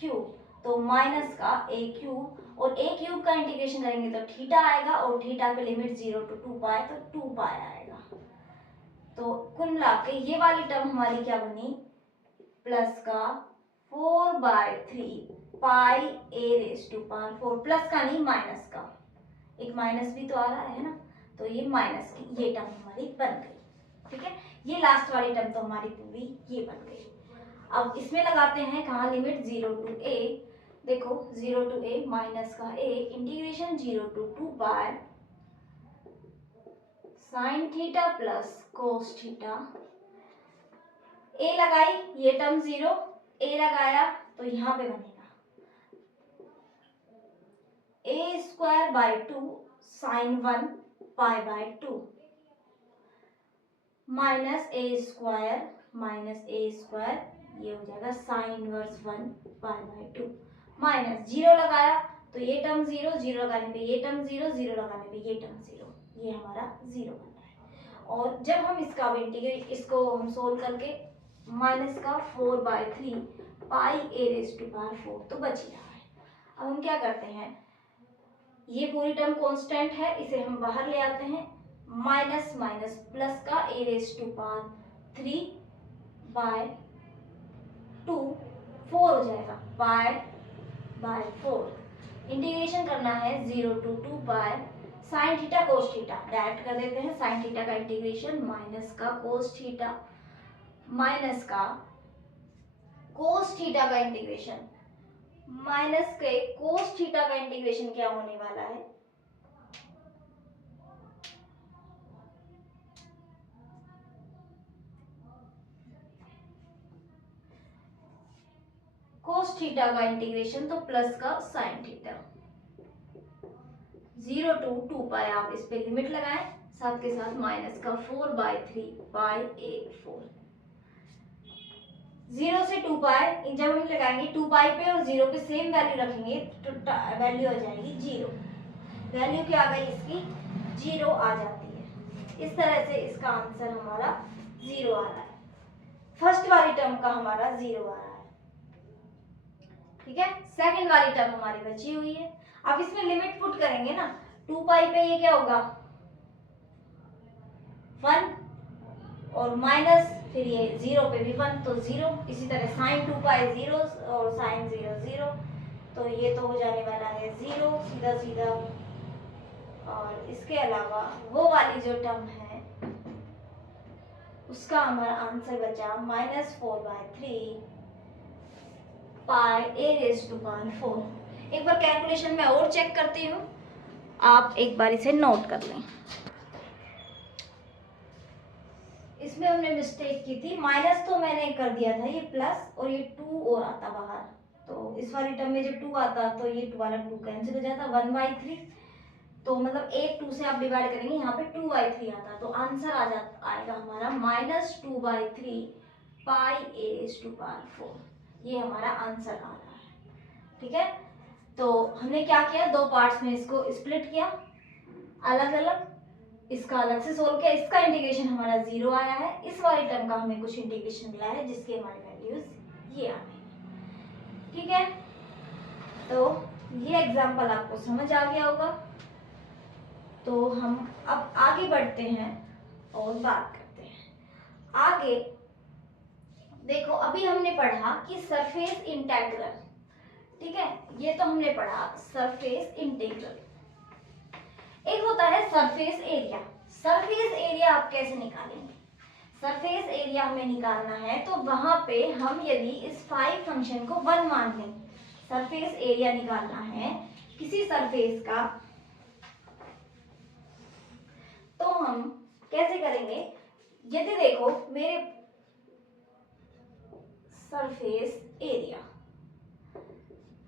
क्यूब, तो माइनस का a क्यूब, और a क्यूब का इंटीग्रेशन करेंगे तो थीटा आएगा, और थीटा पे लिमिट 0 to 2 पाई तो 2 पाई आएगा। तो कुल मिला के ये वाली टर्म हमारी क्या बनी, प्लस का 4/3 pi a raise to power 4, plus का नहीं माइनस का, एक माइनस भी तो आ रहा है ना, तो ये माइनस की ये टर्म हमारी बन गई। ठीक है, ये लास्ट वाली टर्म तो हमारी पूरी ये बन गई। अब इसमें लगाते हैं कहाँ लिमिट 0 to a, देखो 0 to a माइनस का a integration 0 to 2 pi sine theta plus cos theta, a लगाई ये टर्म 0, a लगाया तो यहाँ पे बनेगा a square by 2 sine 1 pi by 2 minus a square ये हो जाएगा sine inverse 1 pi by 2 minus 0 लगाया तो ये टर्म 0 लगाने पे ये टर्म 0 लगाने पे ये टर्म 0, ये हमारा 0 बन रहा है। और जब हम इसका इंटीग्रेट, इसको हम सोल्व करके माइनस का 4/3 pi a raise to power 4 तो बच ही रहा है। अब हम क्या करते हैं, ये पूरी टर्म कांस्टेंट है, इसे हम बाहर ले आते हैं, माइनस माइनस प्लस का a रेज टू पावर 3/2 4 हो जाएगा पाई बाय 4, इंटीग्रेशन करना है 0 to 2 pi sine theta cos theta, direct कर देते हैं, साइन थीटा का इंटीग्रेशन माइनस का कोस थीटा माइनस का कोस थीटा का इंटीग्रेशन, माइनस के कोस थीटा का इंटीग्रेशन क्या होने वाला है, कोस थीटा का इंटीग्रेशन तो प्लस का साइन थीटा 0 to 2 पाई, आप इस पे लिमिट लगाएं, साथ के साथ माइनस का 4/3 पाई a 4, 0 से 2 पाई, जब हम लगाएंगे 2 पाई पे और 0 पे सेम वैल्यू रखेंगे तो वैल्यू आ जाएगी 0, वैल्यू क्या आ गई इसकी 0 आ जाती है। इस तरह से इसका आंसर हमारा 0 आ रहा है, फर्स्ट वाली टर्म का हमारा 0 आ रहा है। ठीक है, सेकंड वाली टर्म हमारी बची हुई है। अब इसमें लिमिट पुट करेंगे ना, 2 पाई पे ये क्या होगा 1 और माइनस फिर ये 0 पे भी 1 तो 0, इसी तरह साइन 2 पाई 0 और साइन 0 0, तो ये तो हो जाने वाला है 0 सीधा सीधा। और इसके अलावा वो वाली जो टर्म है उसका हमारा आंसर बचा -4/3 pi a raise to power 4। एक बार कैलकुलेशन में और चेक करती हूँ, आप एक बार इसे नोट कर लें। इसमें हमने मिस्टेक की थी, माइनस तो मैंने कर दिया था ये प्लस, और ये 2 और आता बाहर, तो इस वाली टर्म में जब 2 आता तो ये वाला 2 कैंसिल हो जाता 1/3, तो मतलब 1 2 से आप डिवाइड करेंगे, यहाँ पे 2/3 आता, तो आंसर आएगा हमारा -2/3 पाई a रेज टू पावर 4, ये हमारा आंसर आ रहा है। ठीक है, तो हमने क्या किया, दो पार्ट्स में इसको स्प्लिट किया, अलग अलग, इसका अलग से सोल्व किया, इसका इंटीग्रेशन हमारा 0 आया है, इस वाली टर्म का हमें कुछ इंटीग्रेशन मिला है जिसके हमारे वैल्यूज ये आ गए। ठीक है, तो ये एग्जांपल आपको समझ आ गया होगा। तो हम अब आगे बढ़ते हैं और बात करते हैं आगे। देखो अभी हमने पढ़ा कि सरफेस इंटीग्रल, ठीक है, ये तो हमने पढ़ा सरफेस इंटीग्रल। एक होता है सरफेस एरिया। सरफेस एरिया आप कैसे निकालेंगे? सरफेस एरिया हमें निकालना है तो वहां पे हम यदि इस फाई फंक्शन को 1 मान लें, सरफेस एरिया निकालना है किसी सरफेस का, तो हम कैसे करेंगे? यदि देखो मेरे सरफेस एरिया,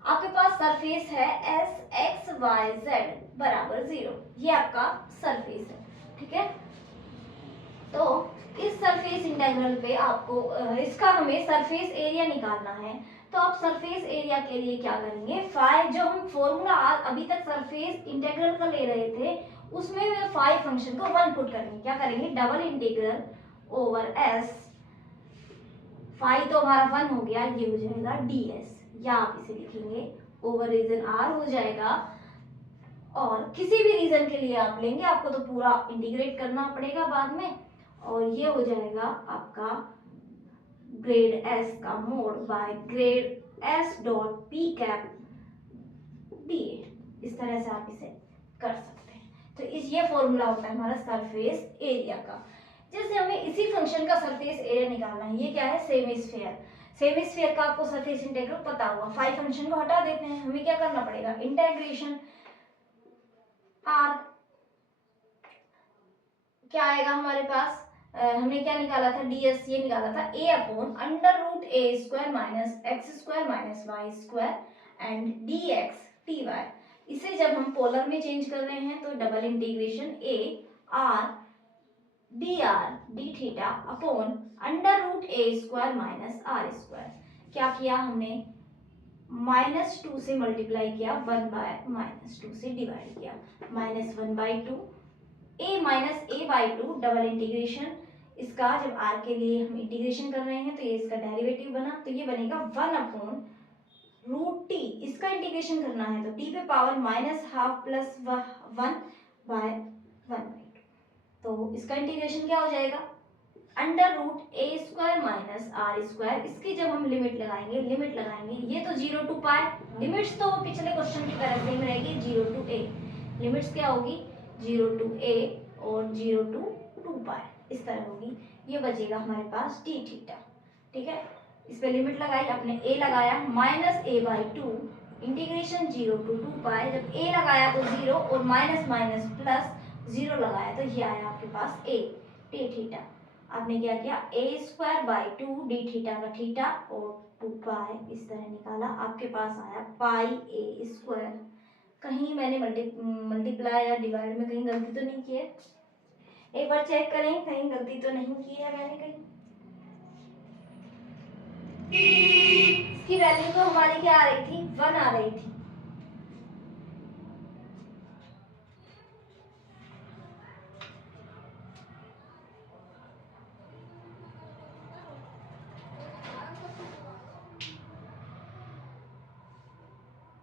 आपके पास सरफेस है एस एक्स वाई जेड बराबर 0, ये आपका सरफेस है, ठीक है। तो इस सरफेस इंटीग्रल पे आपको इसका हमें सरफेस एरिया निकालना है। तो आप सरफेस एरिया के लिए क्या करेंगे? फाई, जो हम फॉर्मूला अभी तक सरफेस इंटीग्रल का ले रहे थे उसमें फाई फंक्शन को 1 पुट करेंगे। क्या करेंगे? Double integral over S, phi तो हमारा 1 हो गया, ये हो जाएगा ds, या आप इसे लिखेंगे ओवर रीजन r हो जाएगा। और किसी भी रीजन के लिए आप लेंगे, आपको तो पूरा इंटीग्रेट करना पड़ेगा बाद में, और ये हो जाएगा आपका ग्रेड s का mode bye grade s dot P cap dA। इस तरह से आप इसे कर सकते हैं। तो इस ये फॉर्मूला होता है हमारा सरफेस एरिया का। जैसे हमें इसी फंक्शन का सरफेस एरिया निकालना है, ये क्या है? सेमिस्फेयर। सेमिस्फेयर का आपको सरफेस इंटीग्रल पता होगा। फाई फंक्शन को हटा देते हैं, हमें क्या करना पड़ेगा? इंटीग्रेशन आर, क्या आएगा हमारे पास? हमने क्या निकाला था? ds, ये निकाला था a upon under root A square minus x square minus Y square and dx dy। इसे जब हम पोलर में चेंज कर रहे हैं तो double integration a r dr d theta upon under root A square minus are square. क्या किया हमने? -2 से मल्टीप्लाई किया, 1 बाय -2 से डिवाइड किया, -1/2 a minus A by two double integration. इसका जब r के लिए हम इंटीग्रेशन कर रहे हैं तो ये इसका डेरिवेटिव बना, तो ये बनेगा 1 अपॉन रूट टी। इसका इंटीग्रेशन करना है तो t पे पावर -12 प्लस 1 बाय 1/2। तो इसका इंटीग्रेशन क्या हो जाएगा? Under root A square minus are square. इसकी जब हम लिमिट लगाएंगे ये तो 0 टू पाई, लिमिट्स तो पिछले क्वेश्चन की तरह सेम रहेगी, 0 टू a। लिमिट्स क्या होगी? 0 टू a और 0 टू 2 पाई, इस तरह होगी। ये बचेगा हमारे पास डी थीटा, ठीक है। इस पे लिमिट लगाई, आपने a लगाया -a/2 इंटीग्रेशन 0 टू 2 पाई। जब a लगाया तो 0 और माइनस माइनस प्लस 0 लगाया तो ये आया आपके पास a डी थीटा। आपने क्या किया? a²/2 डी थीटा का थीटा और 2 पाई इस तरह निकाला, आपके पास आया πa²। कहीं मैंने मल्टीप्लाई या डिवाइड में कहीं गलती तो नहीं की है? एक बार चेक करें, कहीं गलती तो नहीं की है मैंने कहीं। इसकी वैल्यू तो हमारी क्या आ रही थी? 1 आ रही थी।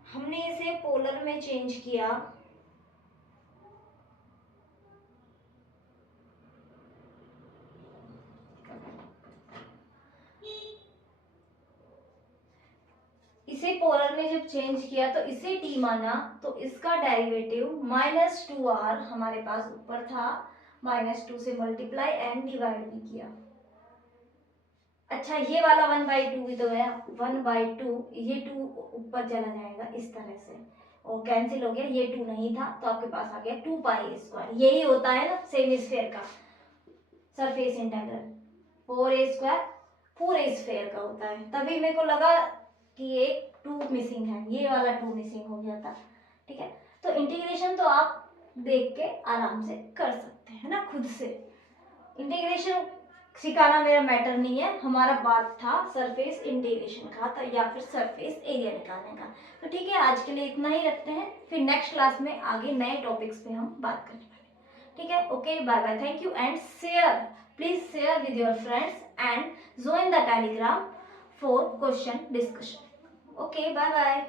हमने इसे पोलर में चेंज किया, इसे पोलर में जब चेंज किया तो इसे t माना, तो इसका डेरिवेटिव -2r हमारे पास ऊपर था, -2 से मल्टीप्लाई एंड डिवाइड भी किया। अच्छा, ये वाला 1/2 भी तो है, 1/2, ये 2 ऊपर चला जाएगा इस तरह से और कैंसिल हो गया, ये 2 नहीं था तो आपके पास आ गया 2πa²। यही होता है ना सेमिस्फेयर का सरफेस इंटीग्रल, 4a² पूरे स्फेयर का होता है। तभी मेरे को लगा कि एक 2 मिसिंग है, ये वाला 2 मिसिंग हो गया था, ठीक है। तो इंटीग्रेशन तो आप देख के आराम से कर सकते हैं ना खुद से। इंटीग्रेशन सिखाना मेरा मैटर नहीं है, हमारा बात था सरफेस इंटीग्रेशन का था या फिर सरफेस एरिया निकालने का। तो ठीक है, आज के लिए इतना ही रखते हैं, फिर नेक्स्ट क्लास में आगे नए टॉपिक्स पे हम बात करेंगे। ठीक है, okay, bye bye, thank you and share, please share with your friends and join the telegram for question discussion. Okay, bye bye.